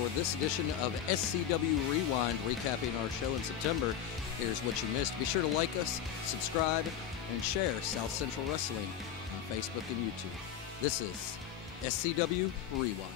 for this edition of SCW Rewind, recapping our show in September. Here's what you missed. Be sure to like us, subscribe, and share South Central Wrestling on Facebook and YouTube. This is SCW Rewind.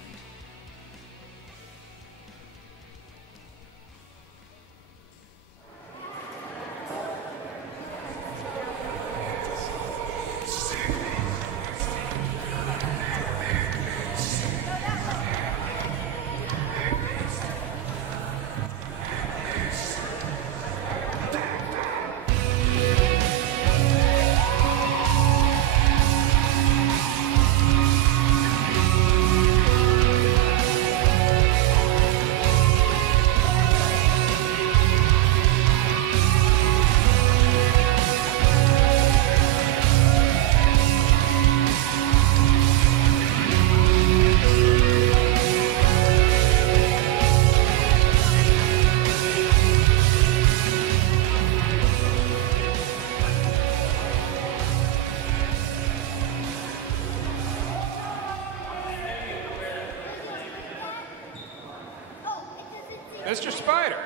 Mr. Spyder,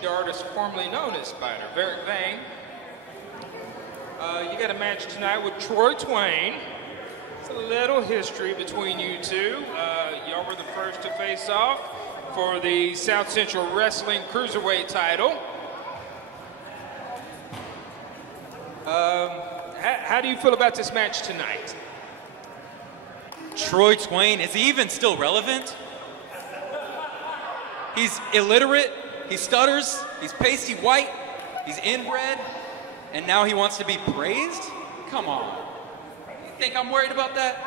the artist formerly known as Spyder, Twain. You got a match tonight with Twain. It's a little history between you two. Y'all were the first to face off for the South Central Wrestling Cruiserweight title. How do you feel about this match tonight? Twain, is he even still relevant? He's illiterate, he stutters, he's pasty white, he's inbred, and now he wants to be praised? Come on. You think I'm worried about that?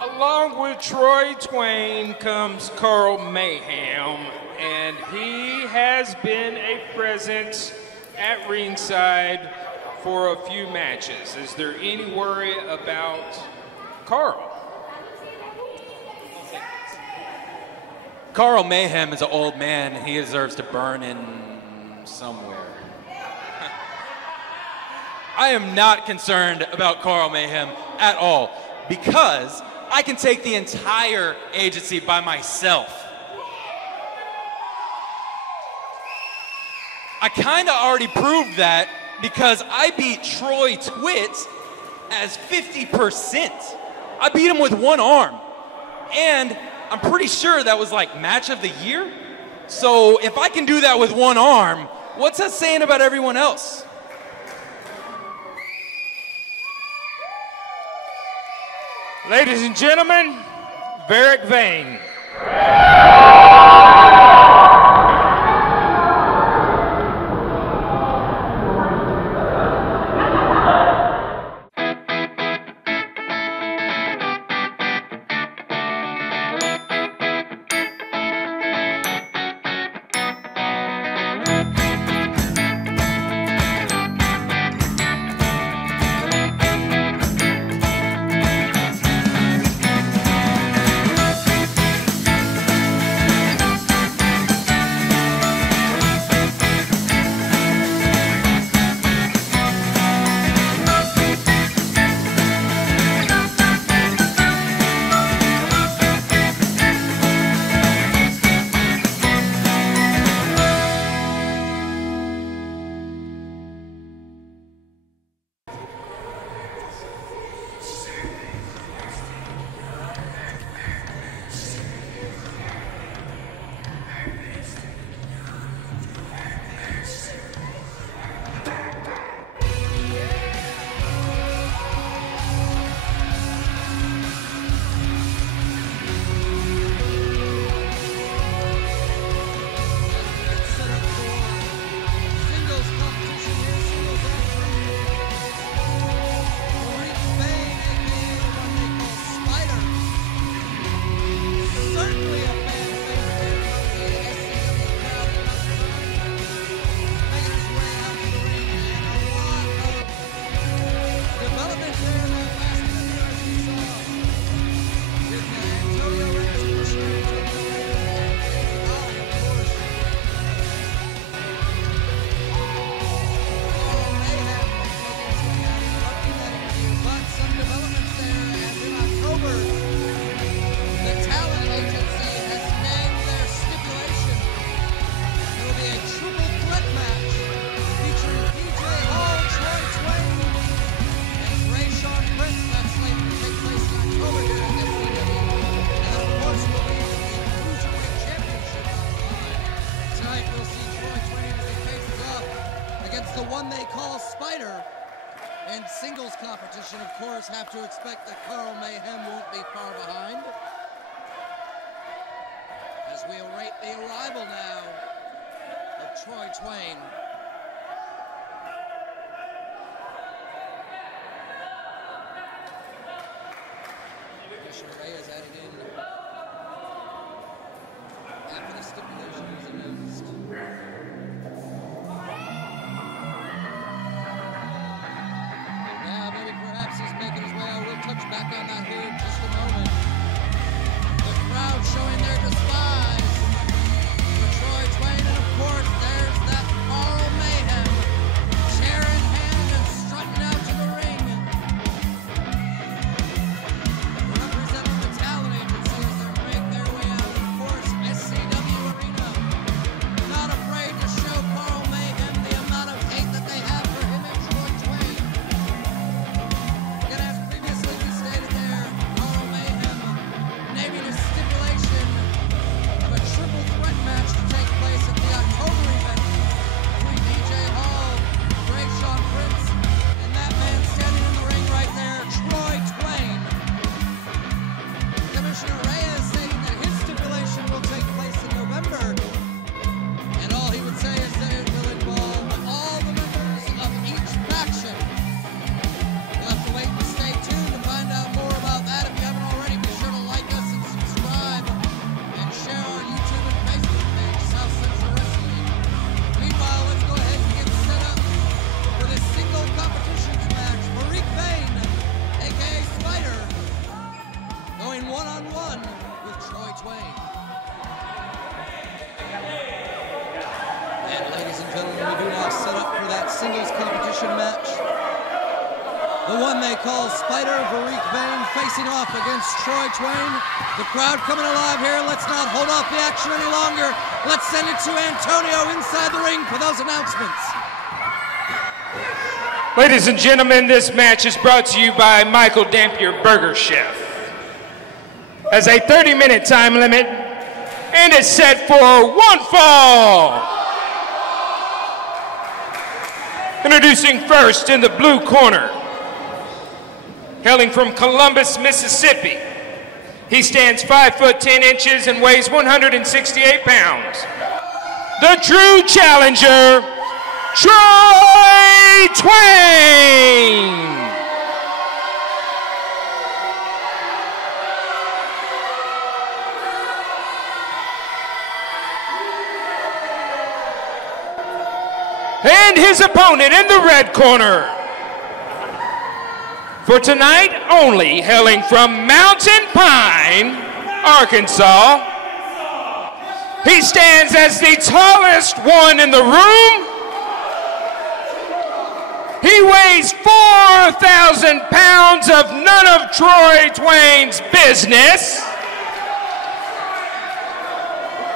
Along with Twain comes Carl Mayhem, and he has been a presence at ringside for a few matches. Is there any worry about Carl? Carl Mayhem is an old man, and he deserves to burn in somewhere. I am not concerned about Carl Mayhem at all, because I can take the entire agency by myself. I kind of already proved that because I beat Troy Twit as 50%. I beat him with one arm, and I'm pretty sure that was like match of the year. So if I can do that with one arm, what's that saying about everyone else? Ladies and gentlemen, Twain. In singles competition, of course, have to expect that Carl Mayhem won't be far behind. As we await the arrival now of Troy Twain. Commissioner Reyes added in after the stipulation was announced. Now maybe perhaps he's making his way out. We'll touch back on that here in just a moment. The crowd showing their despise for Troy Twain, and of course there's that Carl Mayhem, chair in hand and strutting out to the ring. Representing the talent agency as they make their way out, of course, SCW Arena. Not afraid to show Carl Mayhem the amount of hate that they have for him and Troy Twain. And as previously we stated there, Carl Mayhem naming a stipulation of a triple threat match to take place at the October event between DJ Hall, Greg Sean Prince, and that man standing in the ring right there, Troy Twain. Commissioner Reyes stating that his stipulation will take place in November, and all he would say is that it will involve all the members of each faction. You'll have to wait and stay tuned to find out more about that. If you haven't already, be sure to like us and subscribe and share our YouTube and Facebook page, South Central Wrestling. Meanwhile, let's go ahead and get set up for this single competitions match. Farik Bain, aka Spyder, going one-on-one with Troy Twain. And ladies and gentlemen, we do now set up for that singles competition match. The one they call Spyder, Farik Bain facing off against Troy Twain. The crowd coming alive here. Let's not hold off the action any longer. Let's send it to Antonio inside the ring for those announcements. Ladies and gentlemen, this match is brought to you by Michael Dampier Burger Chef. Has a 30-minute time limit and is set for one fall. Introducing first in the blue corner, hailing from Columbus, Mississippi. He stands 5 foot 10 inches and weighs 168 pounds. The true challenger, Troy Twain. And his opponent in the red corner, for tonight only, hailing from Mountain Pine, Arkansas. He stands as the tallest one in the room. He weighs 4,000 pounds of none of Troy Twain's business.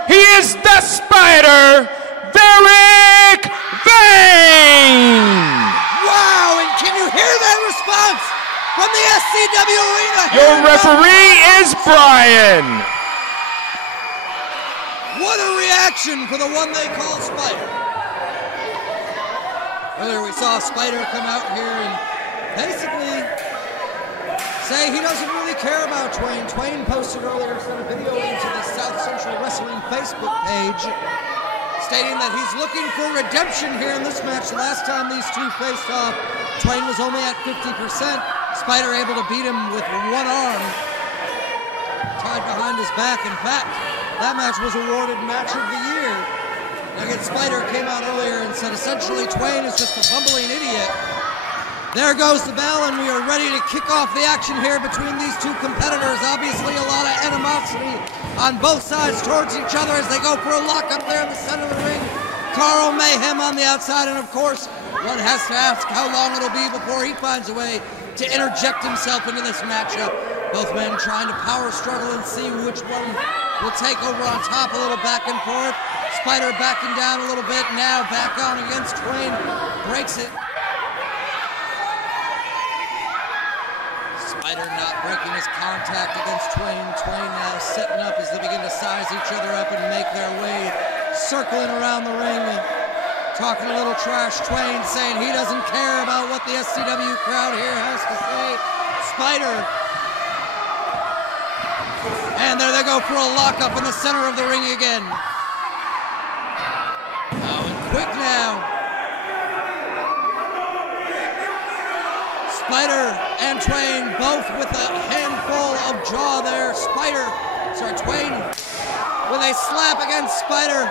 He is the Spyder, Farik Bain. Wow, and can you hear that response from the SCW Arena? Your referee is Brian. What a reaction for the one they call Spyder. Earlier we saw Spyder come out here and basically say he doesn't really care about Twain. Twain posted earlier, sent a video into the South Central Wrestling Facebook page, stating that he's looking for redemption here in this match. The last time these two faced off, Twain was only at 50%. Spyder able to beat him with one arm tied behind his back. In fact, that match was awarded Match of the Year. Again, Spyder came out earlier and said essentially Twain is just a bumbling idiot. There goes the bell, and we are ready to kick off the action here between these two competitors. Obviously a lot of animosity on both sides towards each other as they go for a lock up there in the center of the ring. Carl Mayhem on the outside, and of course, one has to ask how long it'll be before he finds a way to interject himself into this matchup. Both men trying to power struggle and see which one will take over on top, a little back and forth. Spyder backing down a little bit, now back on against Twain, breaks it. Spyder not breaking his contact against Twain. Twain now setting up as they begin to size each other up and make their way, circling around the ring. talking a little trash. Twain saying he doesn't care about what the SCW crowd here has to say. Spyder. And there they go for a lockup in the center of the ring again. Oh, and quick now. Spyder and Twain both with a handful of jaw there. Twain with a slap against Spyder.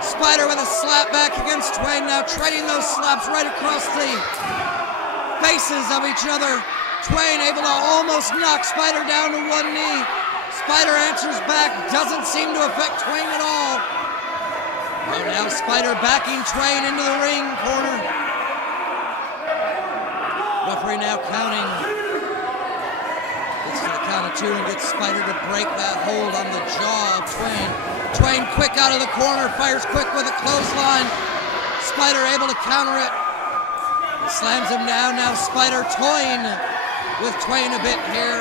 Spyder with a slap back against Twain, now trading those slaps right across the faces of each other. Twain able to almost knock Spyder down to one knee. Spyder answers back, doesn't seem to affect Twain at all. Oh, now Spyder backing Twain into the ring corner. Referee now counting. Gets to the count of 2 and gets Spyder to break that hold on the jaw of Twain. Twain quick out of the corner, fires quick with a clothesline. Spyder able to counter it. Slams him down, now Spyder toying with Twain a bit here.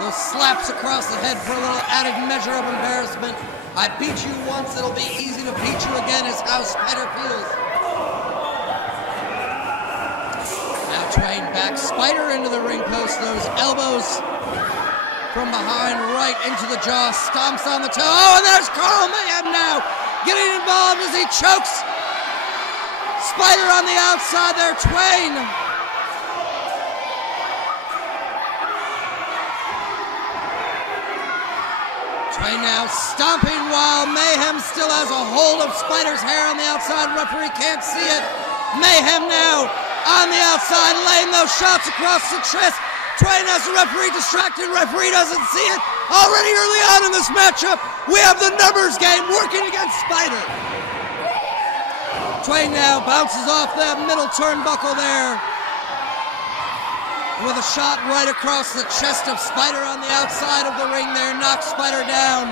Those slaps across the head for a little added measure of embarrassment. I beat you once, it'll be easy to beat you again is how Spyder feels. Now Twain backs Spyder into the ring post, those elbows from behind right into the jaw, stomps on the toe. Oh, and there's Carl Mayhem now getting involved as he chokes Spyder on the outside there, Twain. Twain now stomping while Mayhem still has a hold of Spyder's hair on the outside. Referee can't see it. Mayhem now on the outside, laying those shots across the chest. Twain has the referee distracted. Referee doesn't see it. Already early on in this matchup, we have the numbers game working against Spyder. Twain now bounces off that middle turnbuckle there with a shot right across the chest of Spyder on the outside of the ring there, knocks Spyder down.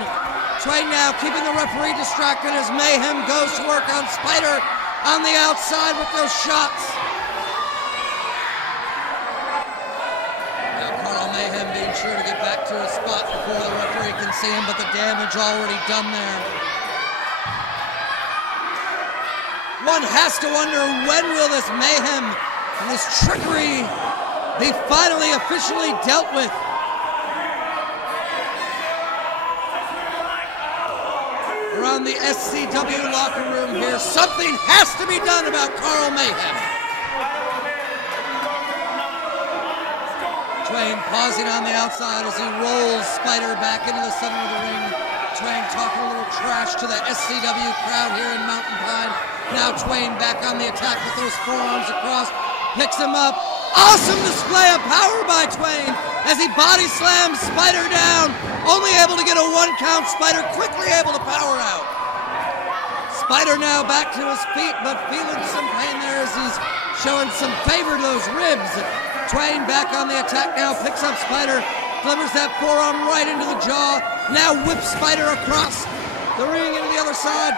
Twain now keeping the referee distracted as Mayhem goes to work on Spyder on the outside with those shots. Now Carl Mayhem being sure to get back to his spot before the referee can see him, but the damage already done there. One has to wonder, when will this mayhem and this trickery be finally officially dealt with? Around the SCW locker room here, something has to be done about Carl Mayhem. Twain pausing on the outside as he rolls Spyder back into the center of the ring. Twain talking a little trash to the SCW crowd here in Mountain Pine. Now Twain back on the attack with those forearms across, picks him up. Awesome display of power by Twain as he body slams Spyder down. Only able to get a 1 count, Spyder quickly able to power out. Spyder now back to his feet, but feeling some pain there as he's showing some favor to those ribs. Twain back on the attack now, picks up Spyder, delivers that forearm right into the jaw. Now whips Spyder across the ring into the other side.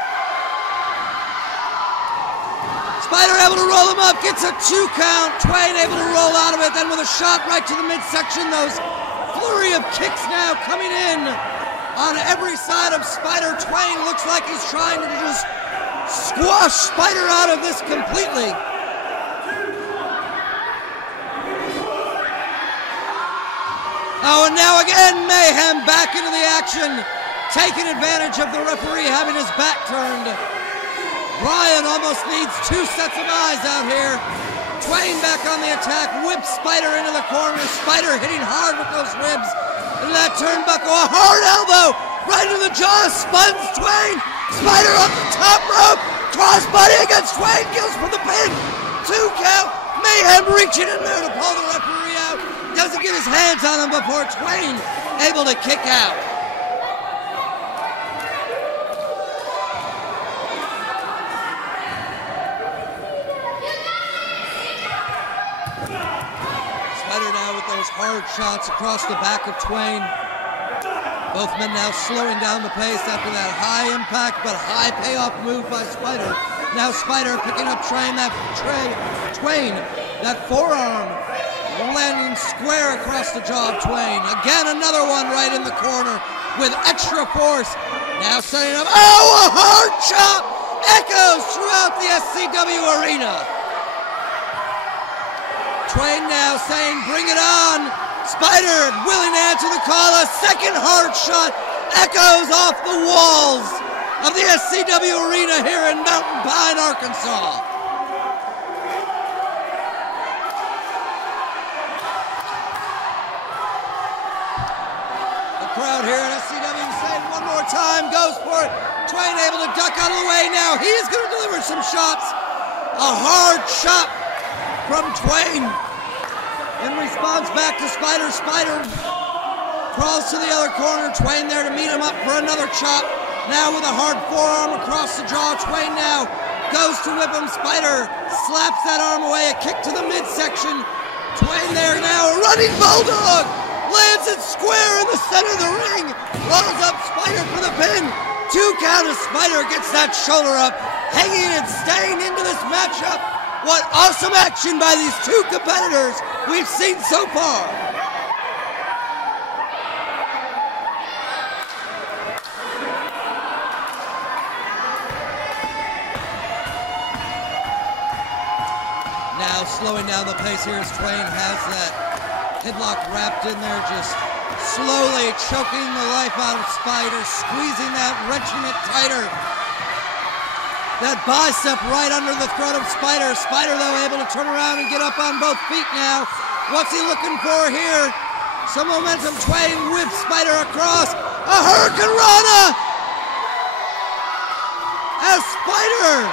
Spyder able to roll him up, gets a 2 count. Twain able to roll out of it, then with a shot right to the midsection. Those flurry of kicks now coming in on every side of Spyder. Twain looks like he's trying to just squash Spyder out of this completely. Oh, and now again, Mayhem back into the action, taking advantage of the referee having his back turned. Brian almost needs 2 sets of eyes out here. Twain back on the attack, whips Spyder into the corner. Spyder hitting hard with those ribs. Into that turnbuckle, a hard elbow right into the jaw, stuns Twain. Spyder off the top rope, crossbody against Twain, goes for the pin. 2 count, Mayhem reaching in there to pull the referee out. Doesn't get his hands on him before Twain able to kick out. Spyder now with those hard shots across the back of Twain. Both men now slowing down the pace after that high impact but high payoff move by Spyder. Now Spyder picking up Twain, that forearm landing square across the jaw of Twain. Again, another one right in the corner with extra force. Now setting up, oh, a hard shot echoes throughout the SCW arena. Twain now saying, bring it on. Spyder willing to answer the call. A second hard shot echoes off the walls of the SCW arena here in Mountain Pine, Arkansas. The crowd here at SCW saying one more time, goes for it. Twain able to duck out of the way now. He's going to deliver some shots. A hard shot from Twain. In response back to Spyder. Spyder crawls to the other corner. Twain there to meet him up for another chop. Now with a hard forearm across the jaw. Twain now goes to whip him. Spyder slaps that arm away. A kick to the midsection. Twain there now. A running bulldog. Lands it square in the center of the ring. Rolls up Spyder for the pin. 2 count as Spyder gets that shoulder up. Hanging and staying into this matchup. What awesome action by these 2 competitors we've seen so far. Now slowing down the pace here as Twain has that headlock wrapped in there, just slowly choking the life out of Spyder, squeezing that, wrenching it tighter. That bicep right under the throat of Spyder. Spyder, though, able to turn around and get up on both feet now. What's he looking for here? Some momentum. Twain whips Spyder across. A Hurricane Rana! As Spyder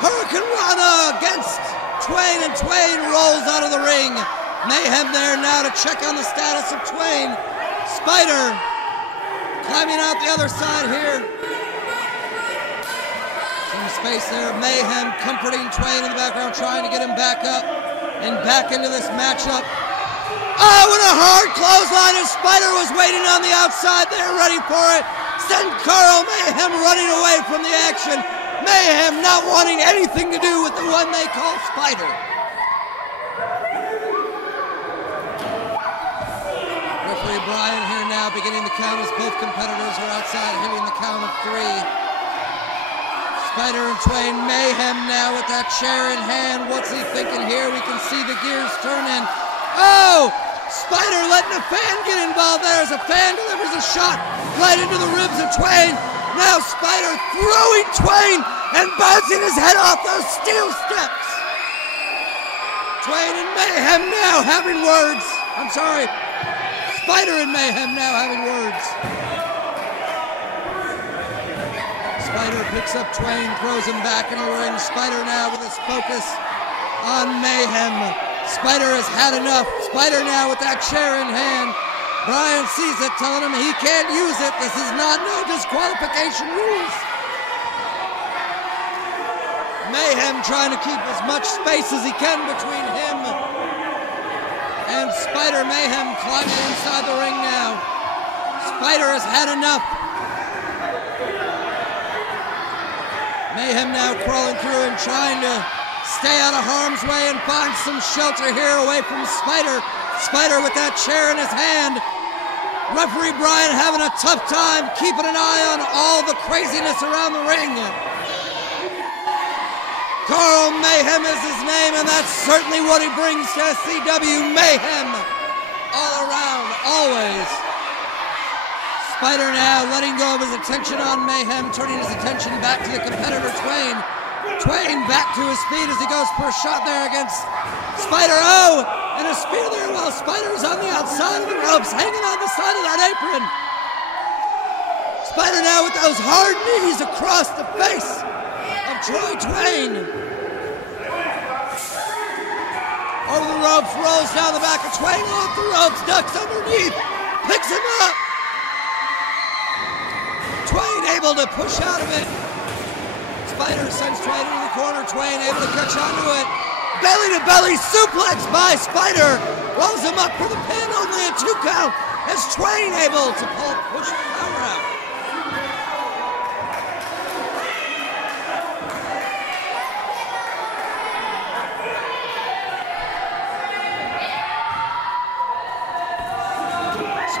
Hurricane Rana against Twain, and Twain rolls out of the ring. Mayhem there now to check on the status of Twain. Spyder climbing out the other side here. Space there. Mayhem comforting Twain in the background, trying to get him back up and back into this matchup. Oh, and a hard clothesline as Spyder was waiting on the outside there, ready for it. Send Carl Mayhem running away from the action. Mayhem not wanting anything to do with the one they call Spyder. Referee Brian here now beginning the count as both competitors are outside, hitting the count of 3. Spyder and Twain. Mayhem now with that chair in hand. What's he thinking here? We can see the gears turning. Oh! Spyder letting a fan get involved there as a fan delivers a shot right into the ribs of Twain. Now Spyder throwing Twain and bouncing his head off those steel steps. Twain and Mayhem now having words. I'm sorry. Spyder and Mayhem now having words. Spyder picks up Twain, throws him back into the ring. Spyder now with his focus on Mayhem. Spyder has had enough. Spyder now with that chair in hand. Brian sees it, telling him he can't use it. This is not no disqualification rules. Mayhem trying to keep as much space as he can between him and Spyder. Mayhem climbing inside the ring now. Spyder has had enough. Mayhem now crawling through and trying to stay out of harm's way and find some shelter here away from Spyder. Spyder with that chair in his hand. Referee Brian having a tough time keeping an eye on all the craziness around the ring. Carl Mayhem is his name, and that's certainly what he brings to SCW. Mayhem all around, always. Spyder now letting go of his attention on Mayhem, turning his attention back to the competitor Twain. Twain back to his feet as he goes for a shot there against Spyder. Oh, and a spear there while Spyder's on the outside of the ropes, hanging on the side of that apron. Spyder now with those hard knees across the face of Troy Twain. Over the ropes, rolls down the back of Twain, off the ropes, ducks underneath, picks him up. Twain able to push out of it. Spyder sends Twain into the corner. Twain able to catch onto it. Belly to belly suplex by Spyder. Rolls him up for the pin, only a 2 count. As Twain able to push the power out.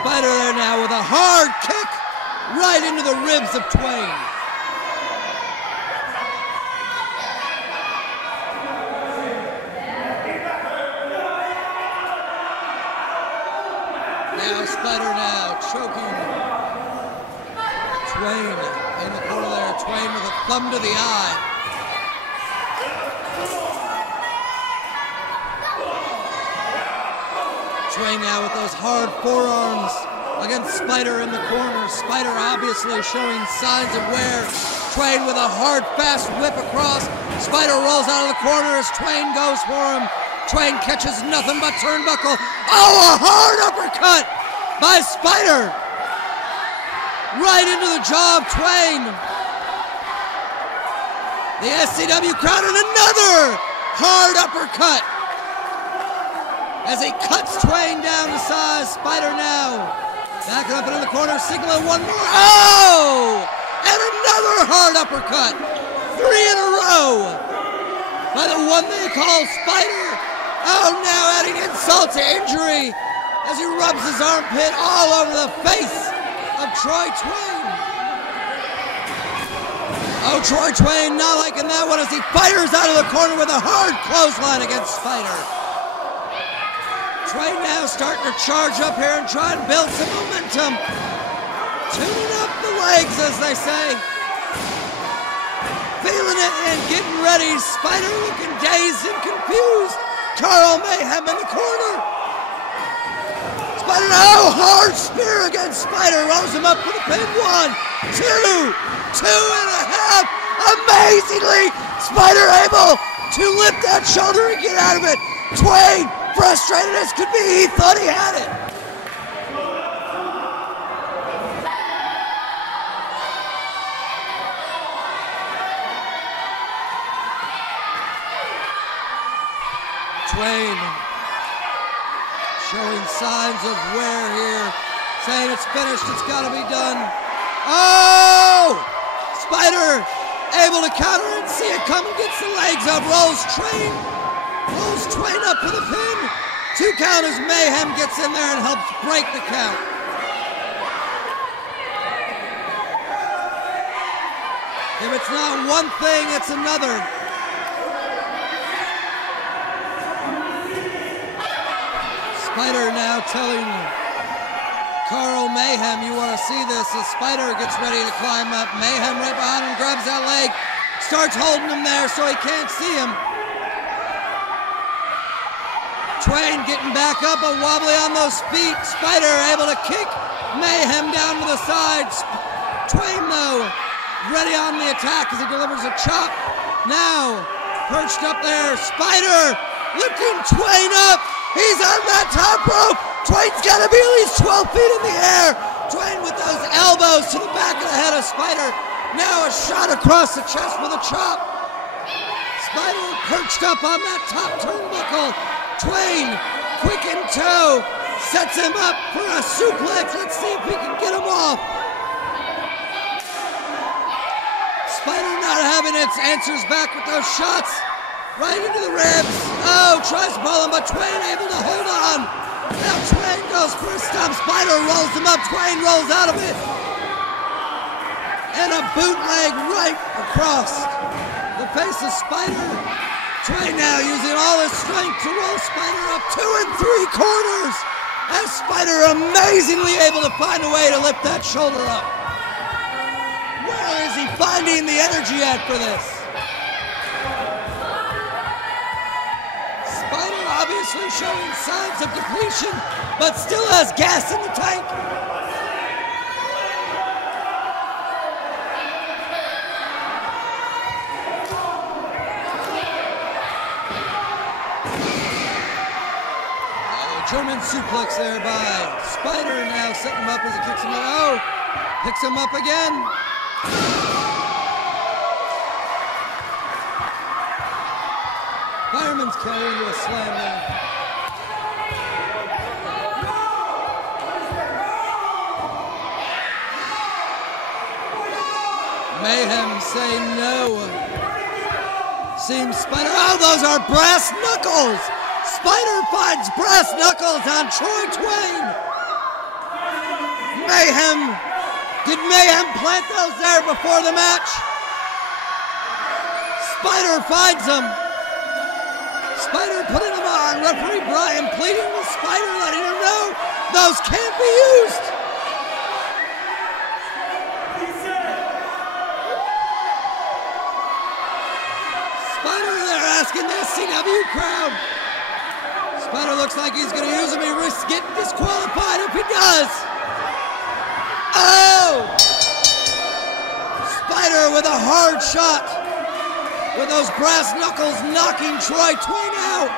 Spyder there now with a hard kick right into the ribs of Twain. Twain in the corner there. Twain with a thumb to the eye. Twain now with those hard forearms against Spyder in the corner. Spyder obviously showing signs of wear. Twain with a hard, fast whip across. Spyder rolls out of the corner as Twain goes for him. Twain catches nothing but turnbuckle. Oh, a hard uppercut by Spyder. Right into the jaw of Twain. The SCW crowd and another hard uppercut as he cuts Twain down to size. Spyder now backing up into the corner, signaling one more. Oh! And another hard uppercut. 3 in a row by the one they call Spyder. Oh, now adding insult to injury as he rubs his armpit all over the face of Troy Twain. Oh, Troy Twain not liking that one as he fires out of the corner with a hard clothesline against Spyder. Twain now starting to charge up here and try and build some momentum. Tuning up the legs, as they say. Feeling it and getting ready. Spyder looking dazed and confused. Carl Mayhem in the corner. Spyder, oh, hard spear against Spyder. Rolls him up for the pin. 1, 2, 2.5. Amazingly, Spyder able to lift that shoulder and get out of it. Twain, frustrated as could be, he thought he had it. Twain showing signs of wear here, saying it's finished, it's got to be done. Oh! Spyder able to counter and see it coming, gets the legs up, rolls Twain up for the pin. 2 count as Mayhem gets in there and helps break the count. If it's not one thing, it's another. Spyder now telling Carl Mayhem, you want to see this, as Spyder gets ready to climb up. Mayhem right behind him, grabs that leg, starts holding him there so he can't see him. Twain getting back up, but wobbly on those feet. Spyder able to kick Mayhem down to the sides. Twain, though, ready on the attack as he delivers a chop. Now, perched up there, Spyder lifting Twain up. He's on that top rope. Twain's got to be at least 12 feet in the air. Twain with those elbows to the back of the head of Spyder. Now a shot across the chest with a chop. Spyder perched up on that top turnbuckle. Twain, quick in toe, sets him up for a suplex. Let's see if he can get him off. Spyder not having it, answers back with those shots. Right into the ribs. Oh, tries to pull him, but Twain able to hold on. Now Twain goes for a stomp. Spyder rolls him up. Twain rolls out of it. And a bootleg right across the face of Spyder. Twain now using all his strength to roll Spyder up 2 3/4. As Spyder amazingly able to find a way to lift that shoulder up. Where is he finding the energy at for this? Obviously showing signs of depletion, but still has gas in the tank. German suplex there by Spyder, now setting him up as he kicks him out. Oh, picks him up again. Fireman's carry into a slam there. Mayhem say no. Seems Spyder, oh, those are brass knuckles. Spyder finds brass knuckles on Troy Twain. Mayhem, did Mayhem plant those there before the match? Spyder finds them. Spyder putting them on. Referee Brian pleading with Spyder, letting him know those can't be used. like he's going to use him. He risks getting disqualified if he does. Oh! Spyder with a hard shot. With those brass knuckles knocking Troy Twain out.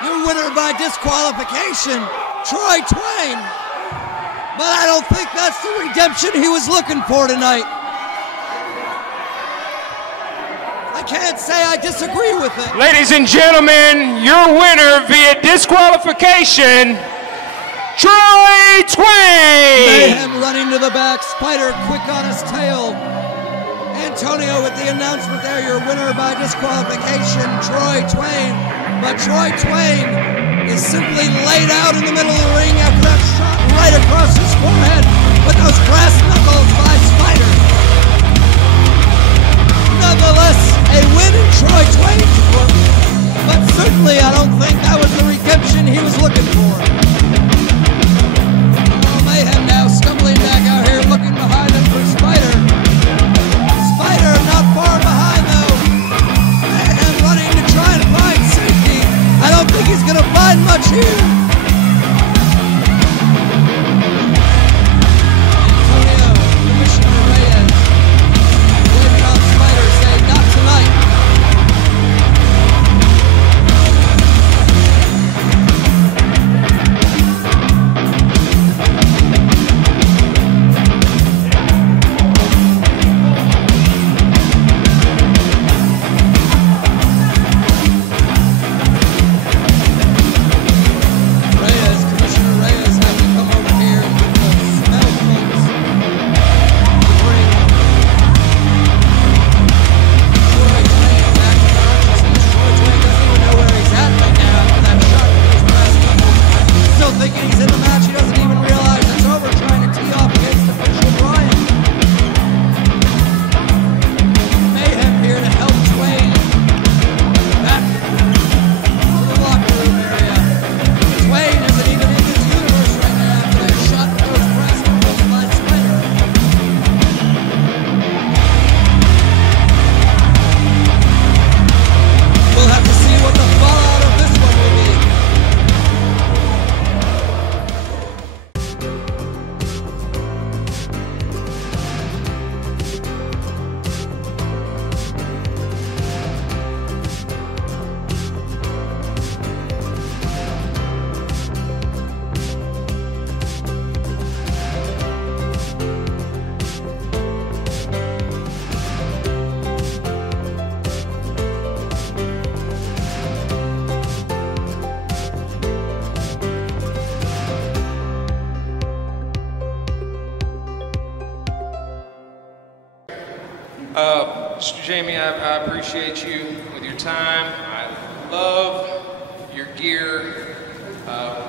Your winner by disqualification, Troy Twain. But I don't think that's the redemption he was looking for tonight. I can't say I disagree with it. Ladies and gentlemen, your winner via disqualification, Troy Twain! Mayhem running to the back, Spyder quick on his tail. Antonio with the announcement there, your winner by disqualification, Troy Twain. But Troy Twain is simply laid out in the middle of the ring after that shot right across his forehead with those brass knuckles by Spyder. Nonetheless, a win in Troy Twain's book, but certainly I don't think that was the redemption he was looking for. Oh, Mayhem now stumbling back out here, looking behind him for Spyder. Spyder not far behind though. Mayhem running to try and find safety. I don't think he's going to find much here. Antonio, Commissioner Reyes, blaming on Spyder, saying not tonight. Commissioner Reyes had to come over here and get the smell folks to bring Troy Twain back to consciousness. Troy Twain doesn't even know where he's at right now after that shot with those brass knuckles. Still thinking he's in the match. He doesn't even realize it's over, trying to tee off against official Brian. Mayhem here to help Twain back to the locker room area. Twain isn't even in this universe right now after that shot with those brass knuckles by Spyder. We'll have to see what the fallout of this one will be. Mr. Jamie, I appreciate you with your time. I love your gear.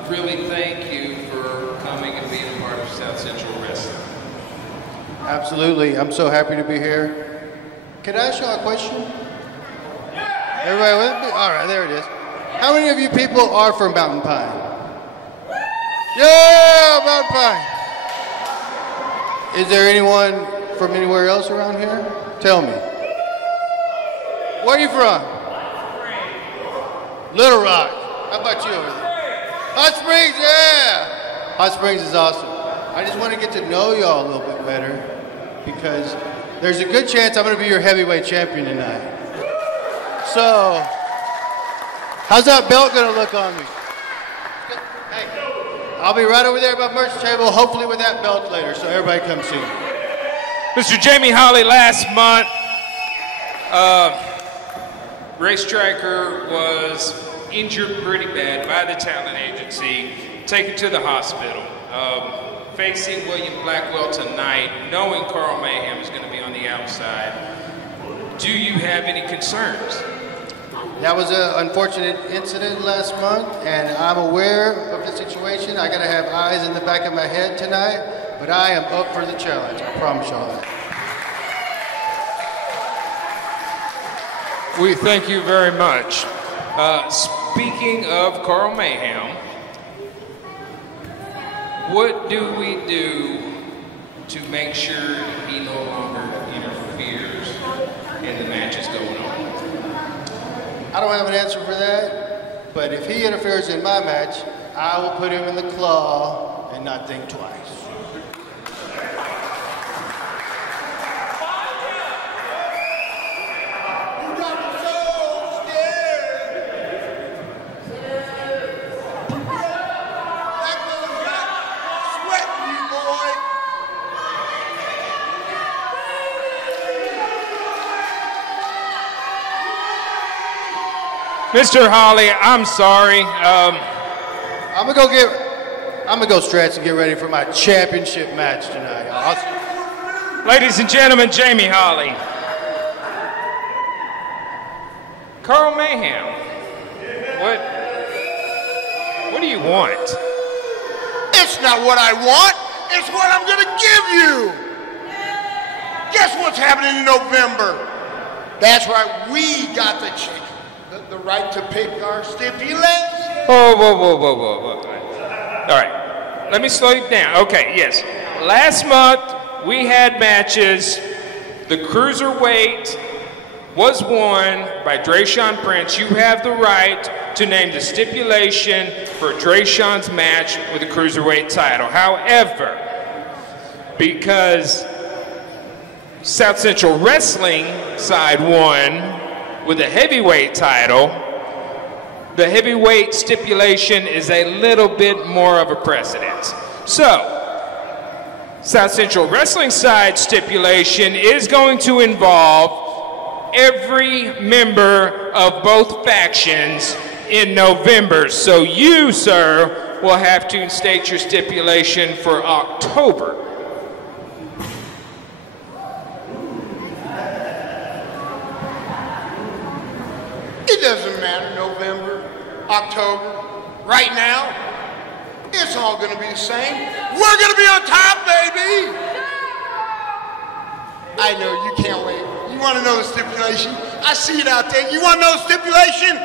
Really thank you for coming and being a part of South Central Wrestling. Absolutely. I'm so happy to be here. Can I ask you a question? Everybody with me? All right, there it is. How many of you people are from Mountain Pine? Yeah, Mountain Pine. Is there anyone from anywhere else around here? Tell me. Where are you from? Little Rock. How about you over there? Hot Springs, yeah! Hot Springs is awesome. I just want to get to know y'all a little bit better because there's a good chance I'm going to be your heavyweight champion tonight. So, how's that belt going to look on me? Hey, I'll be right over there by merch table, hopefully with that belt later, so everybody come see me. Mr. Jamie Holley, last month, Ray Stryker was injured pretty bad by the talent agency, taken to the hospital. Facing William Blackwell tonight, knowing Carl Mayhem is going to be on the outside, do you have any concerns? That was an unfortunate incident last month, and I'm aware of the situation. I got to have eyes in the back of my head tonight, but I am up for the challenge. I promise y'all that. We thank you very much. Speaking of Carl Mayhem, what do we do to make sure he no longer interferes in the matches going on? I don't have an answer for that. But if he interferes in my match, I will put him in the claw and not think twice. Mr. Holley, I'm sorry. I'm gonna go stretch and get ready for my championship match tonight. Ladies and gentlemen, Jamie Holley. Carl Mayhem, what do you want? It's not what I want, it's what I'm gonna give you. Guess what's happening in November? That's right, we got the right to pick our stipulation. Whoa. All right, let me slow you down. Okay, yes. Last month, we had matches. The Cruiserweight was won by Drayshawn Prince. You have the right to name the stipulation for Drayshawn's match with the Cruiserweight title. However, because South Central Wrestling side won with the heavyweight title, the heavyweight stipulation is a little bit more of a precedent. So, South Central Wrestling side stipulation is going to involve every member of both factions in November. So you, sir, will have to state your stipulation for October. It doesn't matter, November, October, right now, it's all gonna be the same. We're gonna be on top, baby! I know, you can't wait. You wanna know the stipulation? I see it out there. You wanna know the stipulation?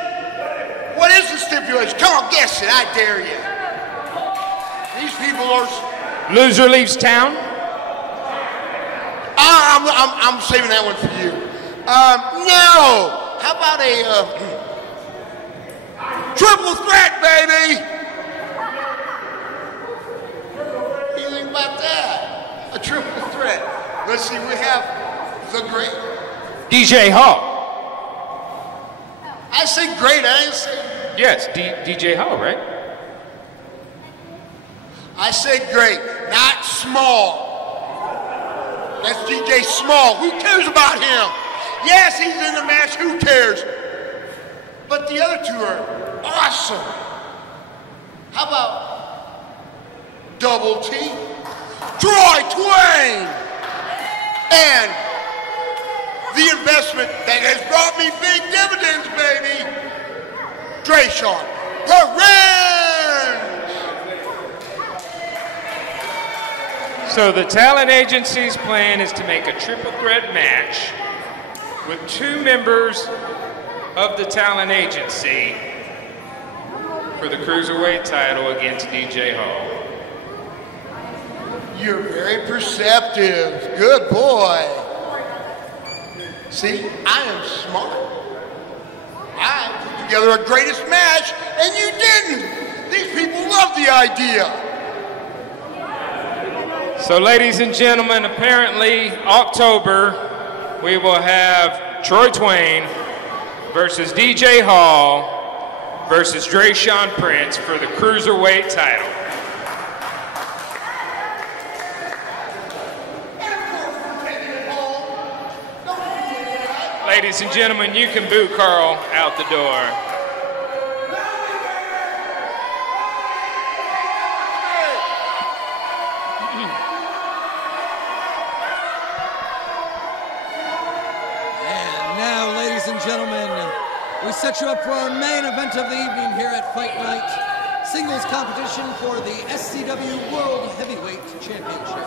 What is the stipulation? Come on, guess it, I dare you. These people are... Loser leaves town? I'm saving that one for you. No! How about a triple threat, baby? What do you think about that? A triple threat. Let's see, we have the great DJ Hall. I say great, I ain't say... Yes, DJ Hall, right? I say great, not small. That's DJ Small. Who cares about him? Yes, he's in the match, who cares? But the other two are awesome. How about Double T? Twain! And the investment that has brought me big dividends, baby. Drayshawn Prince! So the talent agency's plan is to make a triple threat match with two members of the talent agency for the Cruiserweight title against DJ Hall. You're very perceptive. Good boy. See, I am smart. I put together a greatest match, and you didn't. These people love the idea. So, ladies and gentlemen, apparently October we will have Troy Twain versus DJ Hall versus Drayshawn Prince for the Cruiserweight title. Ladies and gentlemen, you can boo Carl out the door. Gentlemen, we set you up for our main event of the evening here at Fight Night. Singles competition for the SCW World Heavyweight Championship.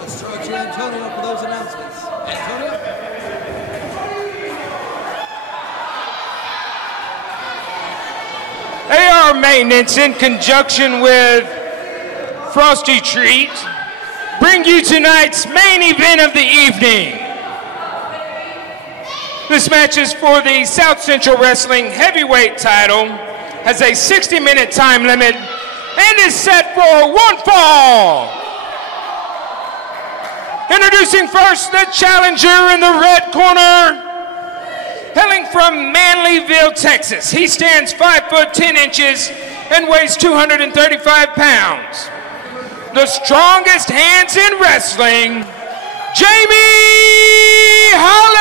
Let's throw it to Antonio for those announcements. Antonio? AR Maintenance, in conjunction with Frosty Treat, bring you tonight's main event of the evening. This match is for the South Central Wrestling Heavyweight title, has a 60-minute time limit, and is set for one fall. Introducing first the challenger in the red corner, hailing from Manlyville, Texas. He stands 5 foot 10 inches and weighs 235 pounds. The strongest hands in wrestling, Jamie Holley!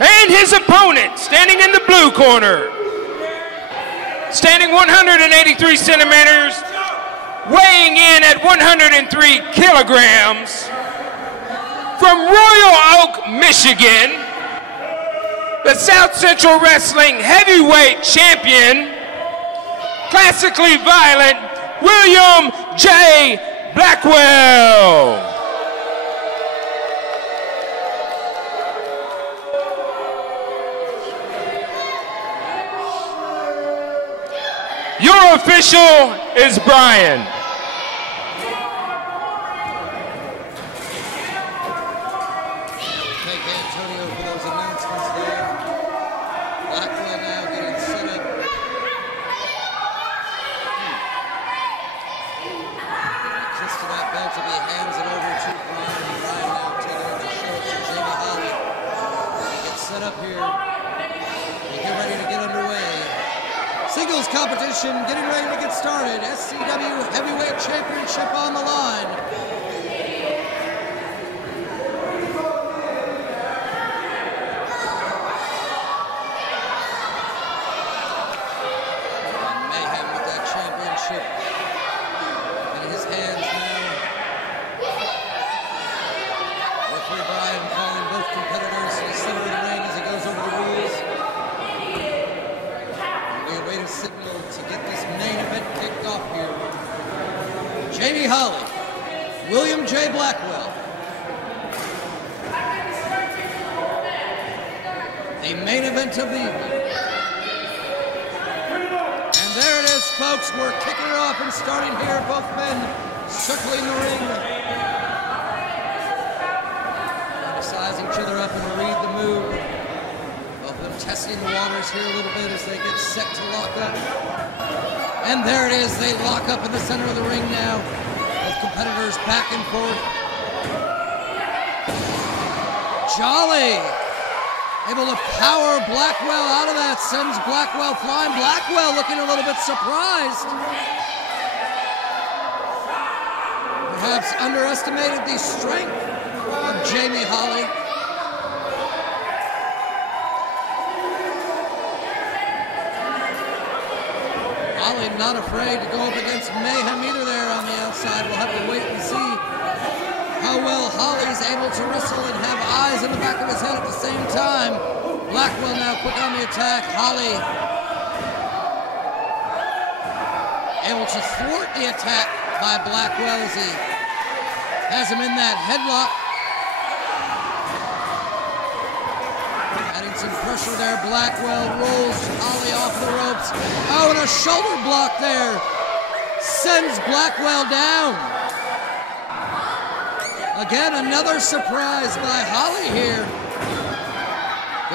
And his opponent, standing in the blue corner, standing 183 centimeters, weighing in at 103 kilograms, from Royal Oak, Michigan, the South Central Wrestling Heavyweight Champion, classically violent, William J. Blackwell. Your official is Brian. Thank Antonio for those announcements there. Blackwell now getting set up. Kiss to that belt as he hands it over to Brian. And Brian now taking over the show to Jamie Holley. Get set up here. They get ready to get underway. Singles competition getting ready to get started. SCW Heavyweight Championship on the line. Mayhem with that championship in his hands now. Referee Brian calling both competitors to the center of the ring as he goes over the rules. A signal to get this main event kicked off here. Jamie Holley, William J. Blackwell. The main event of the evening. And there it is, folks. We're kicking it off and starting here. Both men circling the ring. Trying to size each other up and read the move. Testing the waters here a little bit as they get set to lock up. And there it is, they lock up in the center of the ring now. Both competitors back and forth. Jolly able to power Blackwell out of that, sends Blackwell flying. Blackwell looking a little bit surprised. Perhaps underestimated the strength of Jamie Holley. Holley not afraid to go up against Mayhem either there on the outside. We'll have to wait and see how well Holley's able to wrestle and have eyes in the back of his head at the same time. Blackwell now quick on the attack. Holley able to thwart the attack by Blackwell as he has him in that headlock. Some pressure there. Blackwell rolls Holley off the ropes. Oh, and a shoulder block there. Sends Blackwell down. Again, another surprise by Holley here.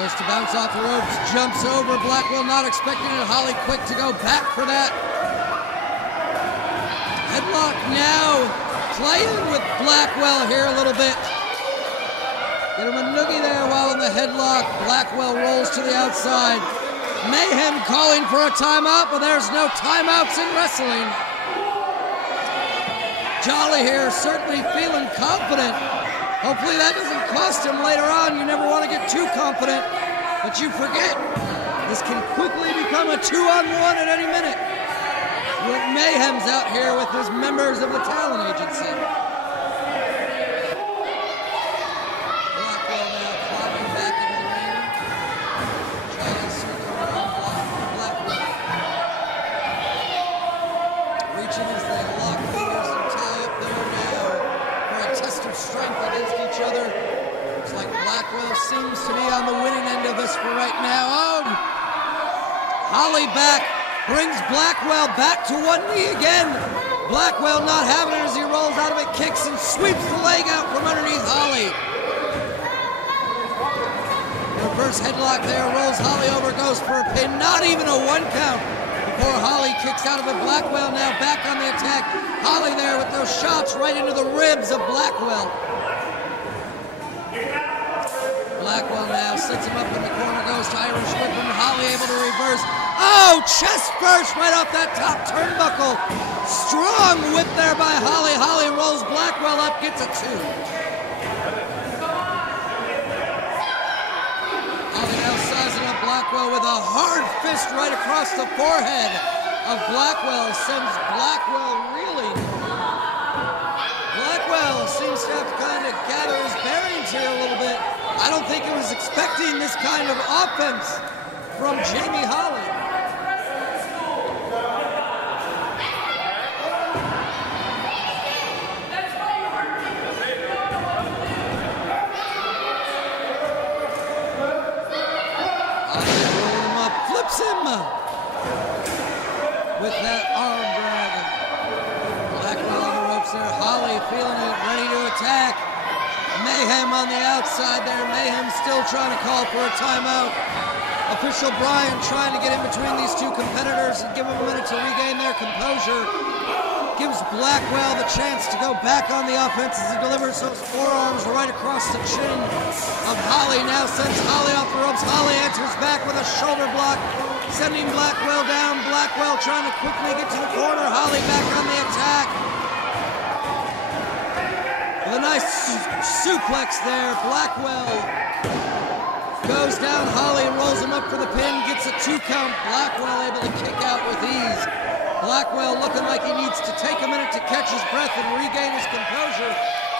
Goes to bounce off the ropes, jumps over. Blackwell not expecting it. Holley quick to go back for that. Headlock now. Playing with Blackwell here a little bit. Get him a noogie there while in the headlock. Blackwell rolls to the outside. Mayhem calling for a timeout, but there's no timeouts in wrestling. Jolly here certainly feeling confident. Hopefully that doesn't cost him later on. You never want to get too confident, but you forget. This can quickly become a 2-on-1 at any minute. Mayhem's out here with his members of the talent agency. Seems to be on the winning end of this for right now. Oh, Holley back. brings Blackwell back to one knee again. Blackwell not having it as he rolls out of it, kicks and sweeps the leg out from underneath Holley. Reverse headlock there, rolls Holley over, goes for a pin, not even a 1 count before Holley kicks out of it. Blackwell now back on the attack. Holley there with those shots right into the ribs of Blackwell. Blackwell now sets him up in the corner, goes to Irish whip him. Holley able to reverse. Oh, chest first right off that top turnbuckle. Strong whip there by Holley. Holley rolls Blackwell up, gets a 2. Holley now sizing up Blackwell with a hard fist right across the forehead of Blackwell. Sends Blackwell reeling. Blackwell seems to have to kind of gather his bearings here a little bit. I don't think he was expecting this kind of offense from Jamie Holley. Holley rolling him up, flips him with that arm drag. Blackwell on the ropes there. Holley feeling it, ready to attack. Mayhem on the outside there. Mayhem still trying to call for a timeout. Official Brian trying to get in between these two competitors and give them a minute to regain their composure. Gives Blackwell the chance to go back on the offense as he delivers those forearms right across the chin of Holley. Now sends Holley off the ropes. Holley answers back with a shoulder block, sending Blackwell down. Blackwell trying to quickly get to the corner. Holley back on the attack. With a nice suplex there, Blackwell goes down Holley and rolls him up for the pin, gets a 2 count. Blackwell able to kick out with ease. Blackwell looking like he needs to take a minute to catch his breath and regain his composure.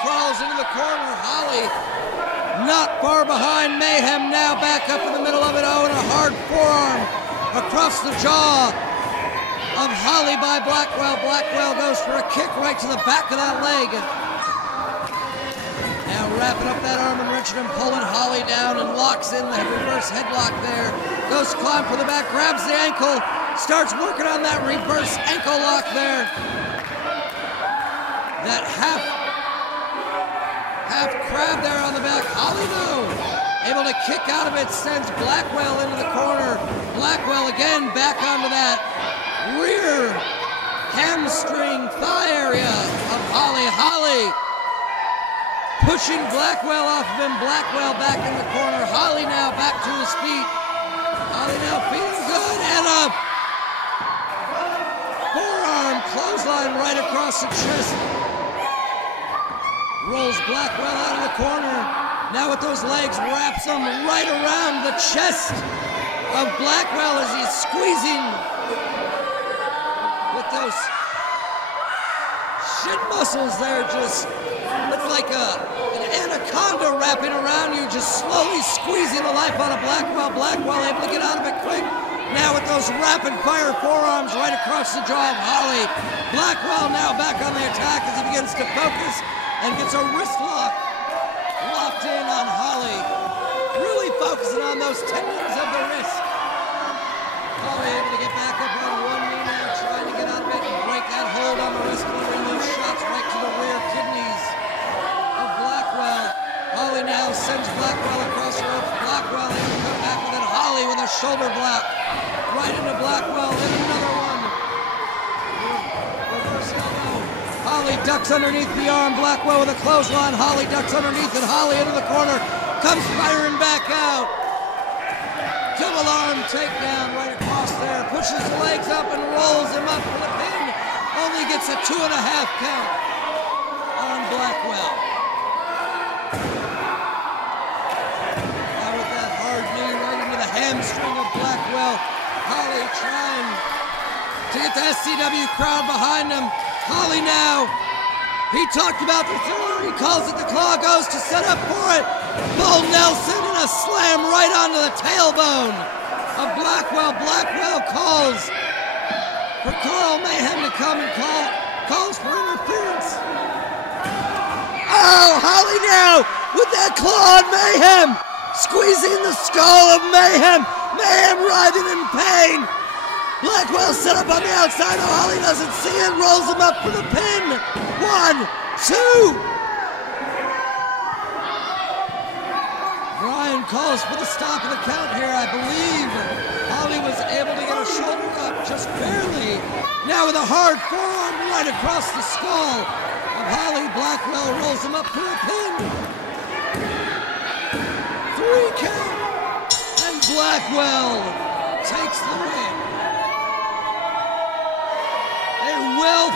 Crawls into the corner. Holley not far behind. Mayhem now back up in the middle of it. Oh, and a hard forearm across the jaw of Holley by Blackwell. Blackwell goes for a kick right to the back of that leg. Now wrapping up that arm and wrenching him, pulling Holley down and locks in the reverse headlock there. Goes to climb for the back, grabs the ankle, starts working on that reverse ankle lock there. That half crab there on the back. Holley though, able to kick out of it, sends Blackwell into the corner. Blackwell again back onto that rear hamstring thigh area of Holley. Holley pushing Blackwell off of him. Blackwell back in the corner. Holley now back to his feet. Holley now feeling good, and a forearm clothesline right across the chest. Rolls Blackwell out of the corner. Now with those legs, wraps him right around the chest of Blackwell as he's squeezing with those shin muscles there. Just looks like an anaconda wrapping around you, just slowly squeezing the life out of Blackwell. Blackwell able to get out of it quick. Now with those rapid fire forearms right across the jaw of Holley. Blackwell now back on the attack as he begins to focus and gets a wrist lock locked in on Holley. Really focusing on those tendons of the wrist. Holley able to get back up on one knee now, trying to get out of it and break that hold on the wrist, delivering those shots right to the rear kidneys of Blackwell. Holley now sends Blackwell across the ropes. Blackwell able to come back with it. Holley with a shoulder block right into Blackwell, and another one. Reverse elbow. Holley ducks underneath the arm. Blackwell with a clothesline. Holley ducks underneath it. Holley into the corner. Comes firing back out. Double arm takedown right across there. Pushes the legs up and rolls him up for the pin. Only gets a 2.5 count on Blackwell. Now with that hard knee right into the hamstring of Blackwell. Holley trying to get the SCW crowd behind him. Holley now, he talked about the thriller, he calls it the claw, goes to set up for it. Bull Nelson and a slam right onto the tailbone of Blackwell. Blackwell calls for Carl Mayhem to come and calls for interference. Oh, Holley now with that claw on Mayhem, squeezing the skull of Mayhem. Mayhem writhing in pain. Blackwell set up on the outside. Holley doesn't see it. Rolls him up for the pin. 1, 2. Brian calls for the stop of the count here, I believe. Holley was able to get a shoulder up just barely. Now with a hard forearm right across the skull of Holley, Blackwell rolls him up for a pin. 3 count. And Blackwell takes the win.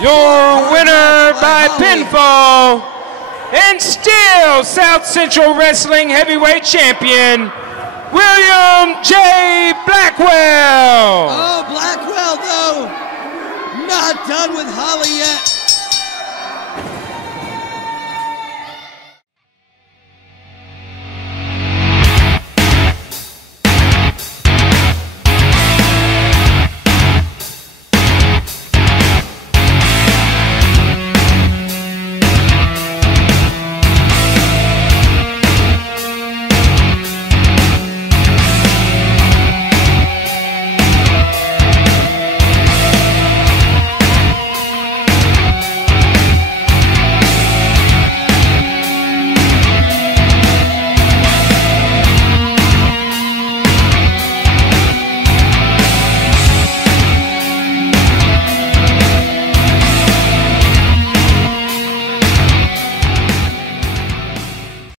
Your winner by pinfall, and still South Central Wrestling Heavyweight Champion, William J.